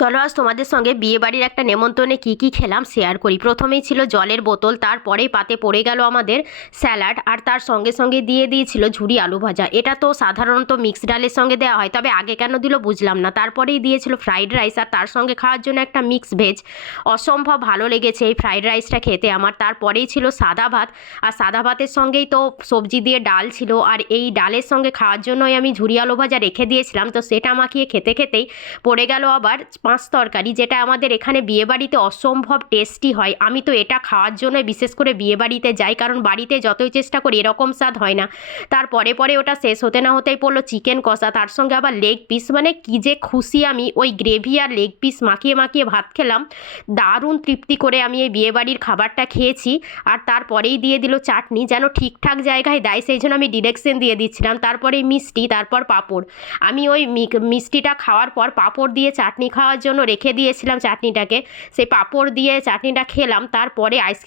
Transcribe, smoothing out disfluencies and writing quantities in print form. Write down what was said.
চলো আজ তোমাদের সঙ্গে বিয়েবাড়ির একটা নেমন্তন্নে কী কী খেলাম শেয়ার করি। প্রথমেই ছিল জলের বোতল, তারপরেই পাতে পড়ে গেল আমাদের স্যালাড, আর তার সঙ্গে সঙ্গে দিয়ে দিয়েছিল ঝুরি আলু ভাজা। এটা তো সাধারণত মিক্সড ডালের সঙ্গে দেওয়া হয়, তবে আগে কেন দিল বুঝলাম না। তারপরেই দিয়েছিল ফ্রাইড রাইস, আর তার সঙ্গে খাওয়ার জন্য একটা মিক্স ভেজ। অসম্ভব ভালো লেগেছে এই ফ্রাইড রাইসটা খেতে আমার। তারপরেই ছিল সাদা ভাত, আর সাদা ভাতের সঙ্গেই তো সবজি দিয়ে ডাল ছিল, আর এই ডালের সঙ্গে খাওয়ার জন্যই আমি ঝুরি আলু ভাজা রেখে দিয়েছিলাম। তো সেটা মাখিয়ে খেতে খেতেই পড়ে গেল আবার পাঁচ তরকারি, যেটা আমাদের এখানে বিয়েবাড়িতে অসম্ভব টেস্টি হয়। আমি তো এটা খাওয়ার জন্য বিশেষ করে বিয়েবাড়িতে যাই, কারণ বাড়িতে যতই চেষ্টা করি এরকম স্বাদ হয় না। তারপরে পরে ওটা শেষ হতে না হতেই পড়লো চিকেন কষা, তার সঙ্গে আবার লেগ পিস। মানে কী যে খুশি আমি, ওই গ্রেভি আর লেগ পিস মাখিয়ে মাখিয়ে ভাত খেলাম। দারুণ তৃপ্তি করে আমি এই বিয়েবাড়ির খাবারটা খেয়েছি। আর তারপরেই দিয়ে দিল চাটনি, যেন ঠিকঠাক জায়গায় দেয় সেই জন্য আমি ডিরেকশন দিয়ে দিচ্ছিলাম। তারপরে মিষ্টি, তারপর পাঁপড়। আমি ওই মিষ্টিটা খাওয়ার পর পাঁপড় দিয়ে চাটনি খাওয়ার জন্য রেখে দিয়েছিলাম চাটনিটাকে। সেই পাঁপড় দিয়ে চাটনিটা খেলাম, তারপরে আইসক্রিম